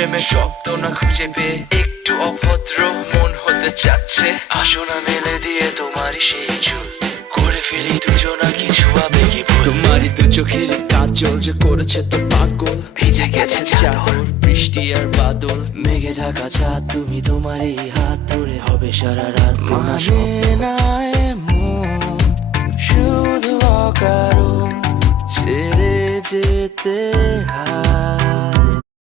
প্রেমের শব্দ না খুঁজে পেয়ে একটু অভদ্র মন হতে চাচ্ছে। আসো না মেলে দিয়ে তোমারই সেই চুল, করে ফেলি দুজনা কিছু আবেগী ভুল। তোমারই দু চোখের কাজল যে করেছে তো পাগল, ভিজে গেছে চাদর বৃষ্টি আর বাদল, মেঘে ঢাকা চাঁদ তুমি তোমারই হাত ধরে হবে সারা রাত। মানে না এমন শুধু অকারণ ছেড়ে যেতে হয়।